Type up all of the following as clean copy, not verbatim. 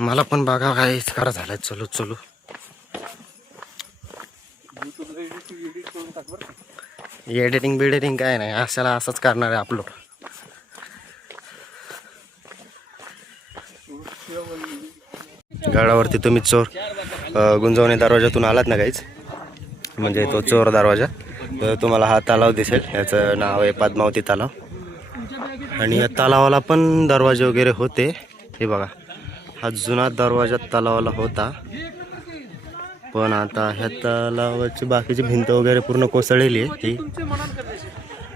मला पण बघा काय करा झालाय. चलो चलो एडिटिंग बिडिटिंग काय नाही, अशाला असंच करणार आहे अपलोड. गडावरती तुम्ही चोर गुंजवणे दरवाजातून आलात ना काहीच, म्हणजे तो चोर दरवाजा, तर तुम्हाला हा तलाव दिसेल. याचं नाव आहे पद्मावती तलाव. आणि या तलावाला पण दरवाजे वगैरे होते. हे बघा, हा जुना दरवाजा तलावाला होता, पण आता ह्या तलावाची बाकीची भिंत वगैरे पूर्ण कोसळलेली आहे ही.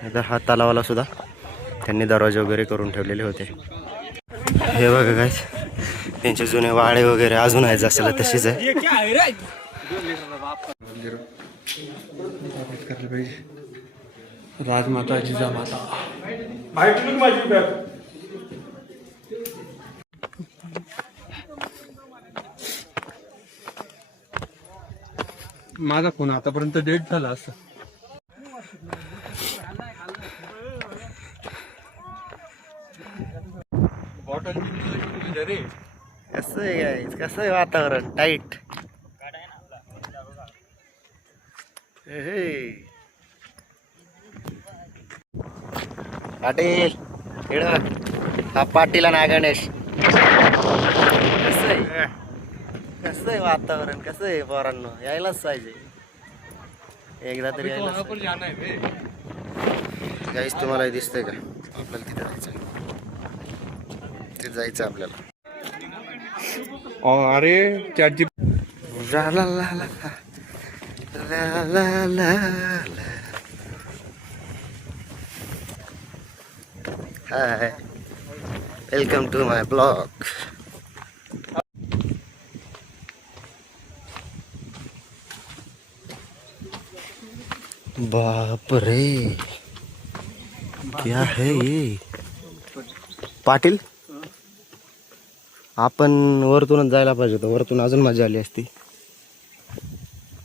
आता हा तलावाला सुद्धा त्यांनी दरवाजे वगैरे करून ठेवलेले होते. हे बघा काय, त्यांचे जुने वाडे वगैरे अजून आहे, जसं तशीच आहे. राजमाता जिजामाता. माझा फोन आतापर्यंत डेट झाला असं. कसं आहे गाईज, कसं आहे वातावरण टाईट. पाटील इकडं हा पाटील आणि गणेश. कसं आहे, कसं आहे वातावरण, कसं आहे पोरांनो, यायलाच पाहिजे एकदा तरी यायलाच पाहिजे. गाईज तुम्हाला दिसतंय का, आपल्याला तिथे जायचं, तिथे जायचं आपल्याला. अरे चार्जी ला ला ला ला ला ला ला. हाय, वेलकम टू माय ब्लॉग. बाप रे, क्या है ये. पाटील, आपण वरतूनच जायला पाहिजे होतं, वरतून अजून मजा आली असती.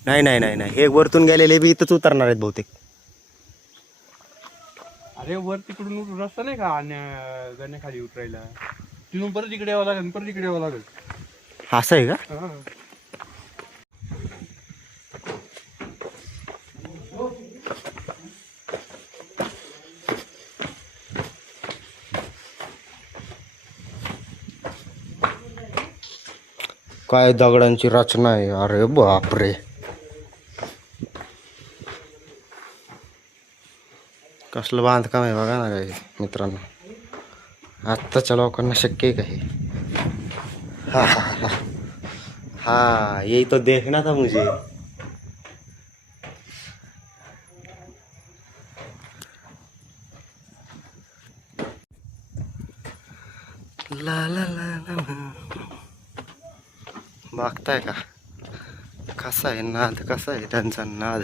नाही नाही नाही नाही, हे वरतून गेलेले बी इथंच उतरणार आहेत बहुतेक. अरे वर तिकडून रस्ता नाही का गण्याखाली उतरायला, तिथून परत इकडे यावं लागेल, परत इकडे यावं लागेल. असं आहे का? काय दगडांची रचना आहे, अरे बापरे. कसलं बांधकाम आहे बघा ना काही मित्रांनो, आत्ताच्या लोकांना शक्य आहे काही. हा हा हा हा, यही तो देखना था मुझे. ला ला ला ला. बघताय का कसा आहे नाद, कसा आहे त्यांचा नाद.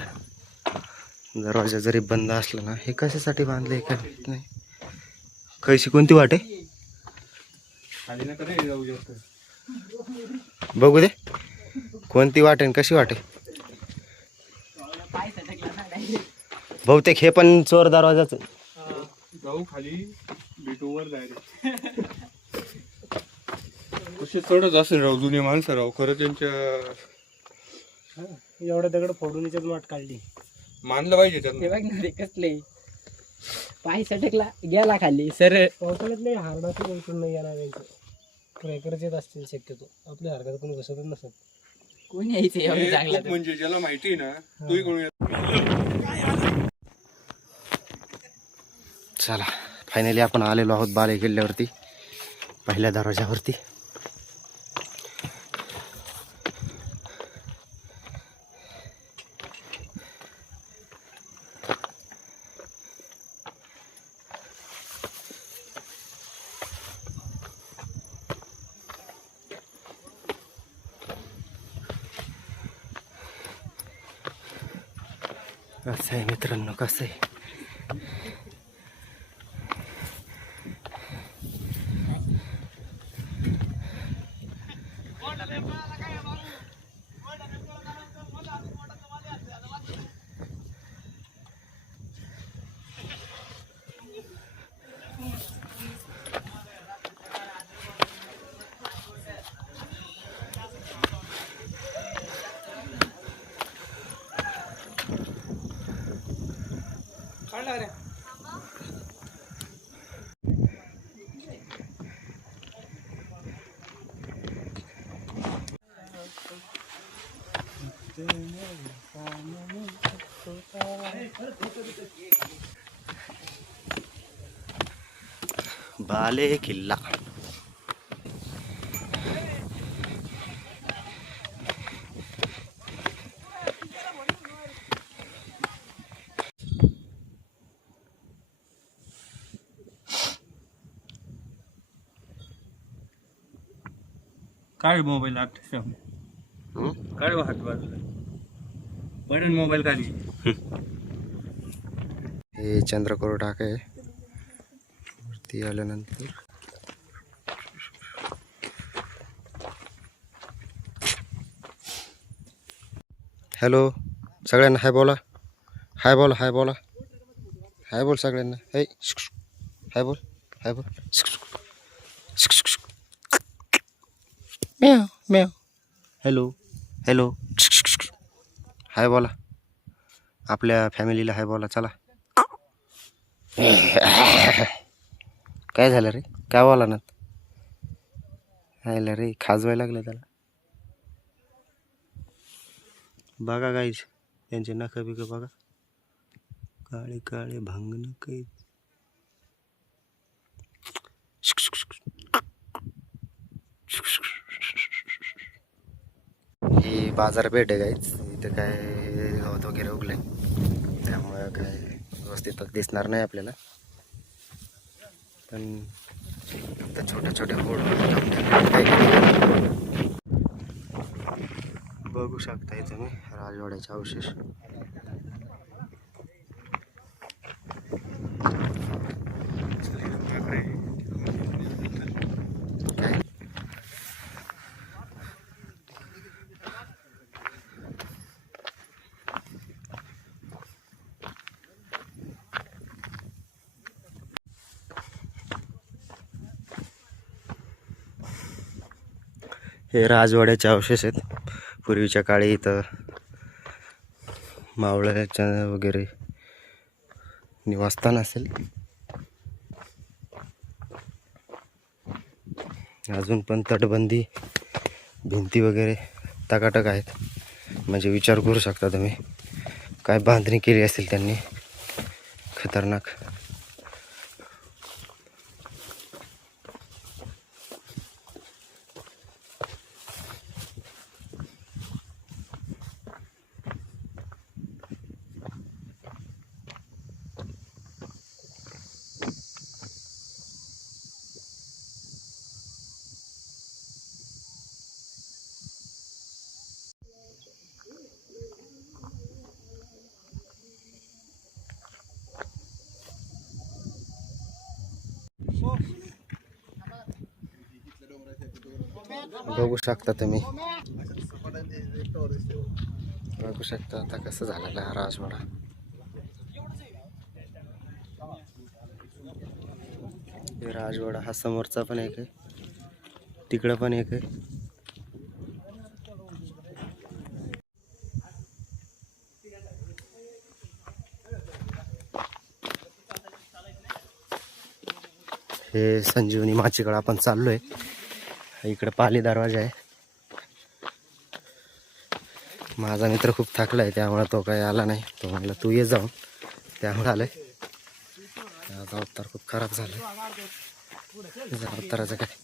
दरवाजा जरी बंद असला ना, हे कशासाठी बांधले काय माहित नाही. कैशी कोणती वाटे बघू दे, कोणती वाटे कशी वाटे. बहुतेक हे पण चोर दरवाजाच. जाऊ खाली भेटू वर जायला. कसे चढत असेल राव जुने माणसं राव, खरं त्यांच्या एवढं दगड फोडून याच्यात वाट काढली. मानलं पाहिजे त्यांना. बघणार कसले पाय सटकला गेला खाली सर. पावसाळ्यात नाही हारडाचं कोण नाही येणार यांचं, ट्रेकरच येत असतील शक्यतो. आपल्या हरकत कोणी बसतच नसत. कोण यायचं एवढं चांगलं म्हणजे ज्याला माहिती ना तोही कोण. चला फायनली आपण आलेलो आहोत बाले किल्ल्यावरती, पहिल्या दरवाजावरती. कसं आहे मित्रांनो, कसं आहे. बाले किल्ला. काढ मोबाईल हात काढ हात बाजूला पडेल मोबाईल खाली. हे चंद्रकोर टाक आहे. वरती आल्यानंतर हॅलो सगळ्यांना हाय बोला. हाय बोला हाय बोला हाय बोल सगळ्यांना. हाय हाय बोल हाय बोल. म्याव म्याव. हॅलो हॅलो हाय बोला. आपल्या फॅमिलीला हाय बोला चला. काय झालं रे काय बोला ना. हायला रे खाजवायला लागलं त्याला. बघा गाईज त्यांचे नखं बिकं बघा. काळे काळे भांगन काही. ही बाजारपेठ आहे गाईज. इथं काय गवत वगैरे उगले त्यामुळे काय व्यवस्थित दिसणार नाही आपल्याला. पण फक्त छोट्या छोट्या बोर्ड बघू शकताय तुम्ही राजवाड्याचे अवशेष. हे राजवाड्याचे अवशेष आहेत. पूर्वीच्या काळी इथं मावळ्याच्या वगैरे निवासस्थान असेल. अजून पण तटबंदी भिंती वगैरे टकाटक आहेत. म्हणजे विचार करू शकता तुम्ही काय बांधणी केली असेल त्यांनी खतरनाक. बघू शकता तुम्ही. बघू शकता आता कसं झालेलं आहे राजवाडा. हे राजवाडा हा समोरचा पण एक आहे तिकडं पण एक आहे. हे संजीवनी माचीकडे आपण चाललोय. इकडे पाली दरवाजा आहे. माझा मित्र खूप थकलाय त्यामुळे तो काही आला नाही. तो म्हटलं तू ये जाऊन त्यामुळे आलंय. माझा अवतार खूप खराब झाला. अवताराचं काय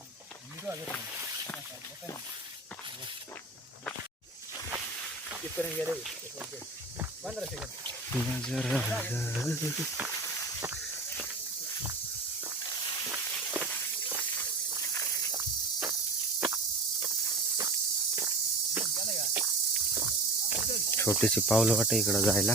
छोटीशी पावलं वाटतं इकडं जायला.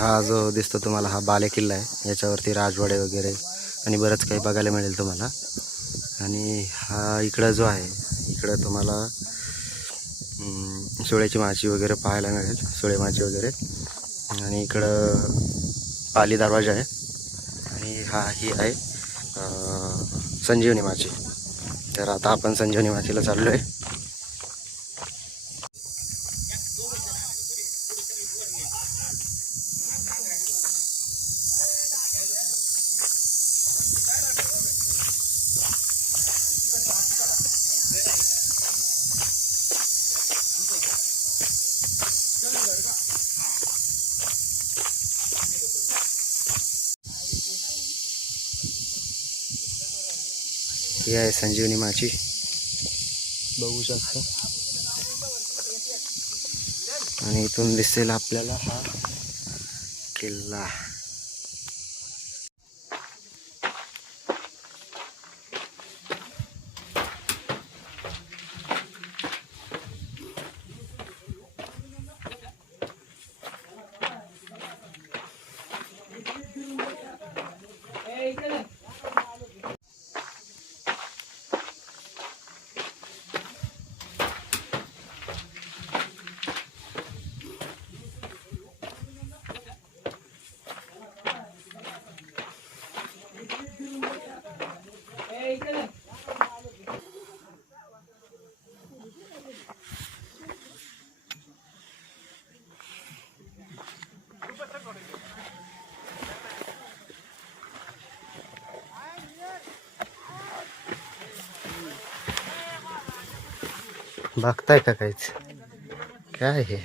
हा जो दिसतो तुम्हाला हा बाले किल्ला आहे. याच्यावरती राजवाडे वगैरे आणि बरंच काही बघायला मिळेल तुम्हाला. आणि हा इकडं जो आहे इकडं तुम्हाला सुळेची माची वगैरे पाहायला मिळेल, सुळे माची वगैरे. आणि इकडं पाली दरवाजा आहे आणि ही आहे संजीवनी माची. तर आता आपण संजीवनी माचीला चाललो आहे. ही आहे संजीवनी माची, बघू शकता. आणि इथून दिसेल आपल्याला हा किल्ला. बघताय का काहीच? काय हे,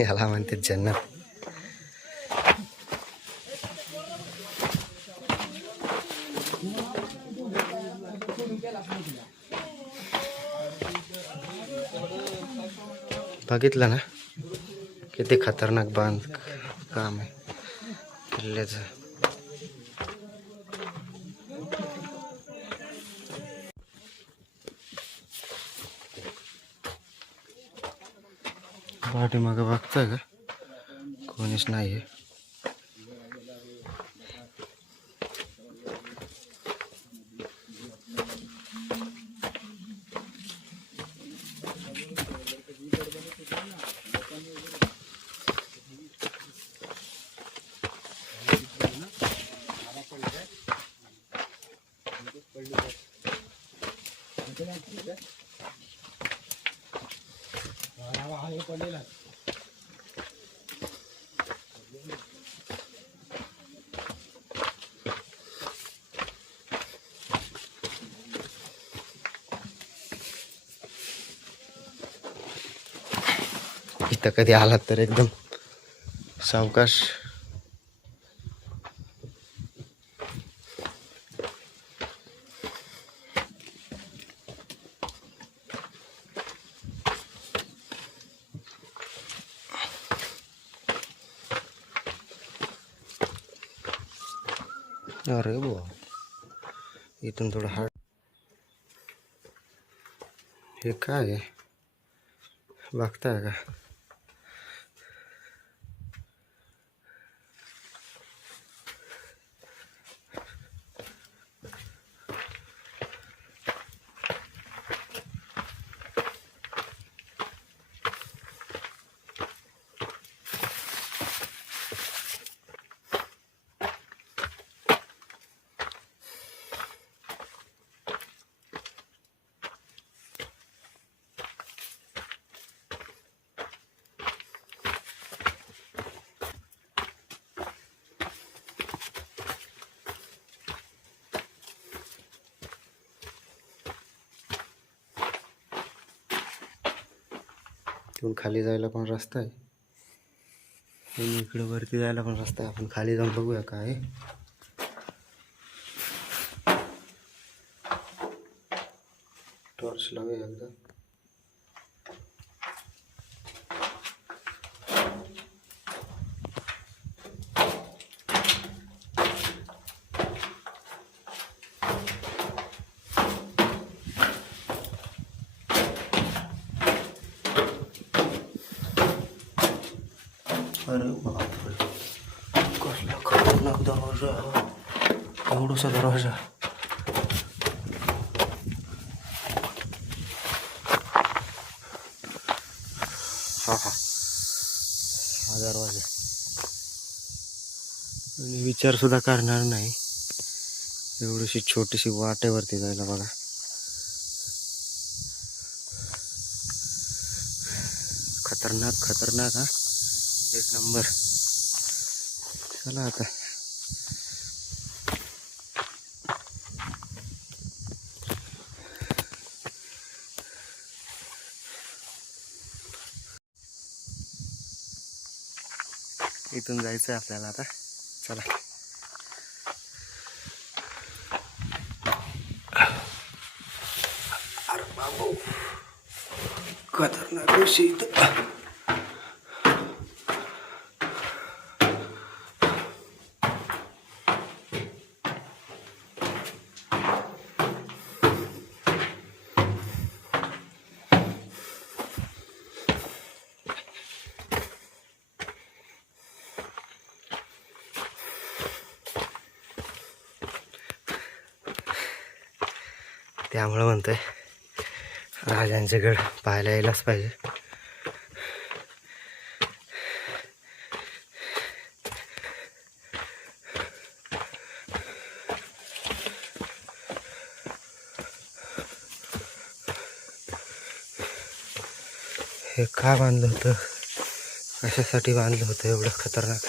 याला म्हणते जन्नत. बघितलं ना किती खतरनाक बांध काम आहे किल्ल्याचं. पाठीमागं बघताय का कोणीच नाही आहे. इथं कधी आलात तर एकदम सावकाश. अरे बुवा, इथून थोडं हार्ड. हे काय आहे बघताय का? इथून खाली जायला पण रस्ता आहे आणि इकडे वरती जायला पण रस्ता आहे. आपण खाली जाऊन बघूया काय. टॉर्च लावूया एकदा. अरे बापरे, कसला खतरनाक दरवाजा, एवढासा दरवाजा. हा हा हा दरवाजा. आणि विचार सुद्धा करणार नाही, एवढीशी छोटीशी वाटेवरती जायला बघा. खतरनाक खतरनाक हा, एक नंबर. चला आता इथून जायचं आहे आपल्याला आता. चला. अरे बाबू, खतरनाक विषय इथं. त्यामुळं म्हणतोय राजांचे गड पाहायला यायलाच पाहिजे. हे का बांधलं होतं, कशासाठी बांधलं होतं एवढं खतरनाक,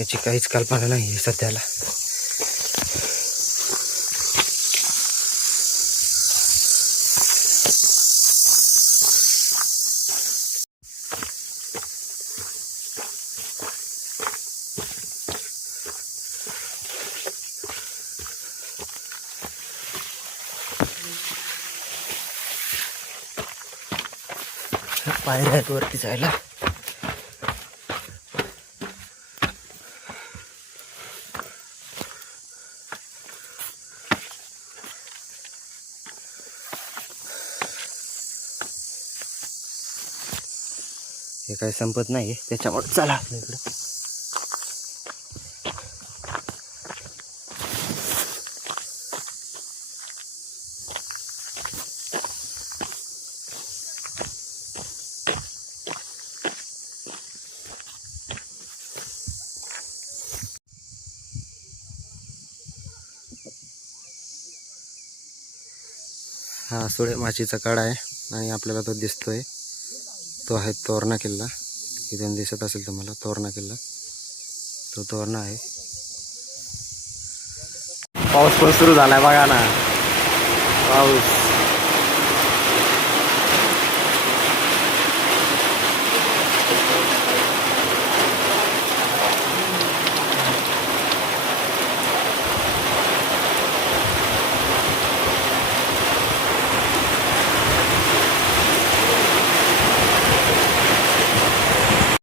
याची काहीच कल्पना नाही आहे सध्याला. पायऱ्या आहेत वरती जायला. हे काही संपत नाही त्याच्यामुळे चला आपल्या इकडं. हा सुळे माचीचा कडा आहे आणि आपल्याला तो दिसतोय, तो आहे तोरणा किल्ला. इथून दिसत असेल तुम्हाला तोरणा किल्ला, तो तोरणा आहे. पाऊस पण सुरू झालाय बघा ना, पाऊस.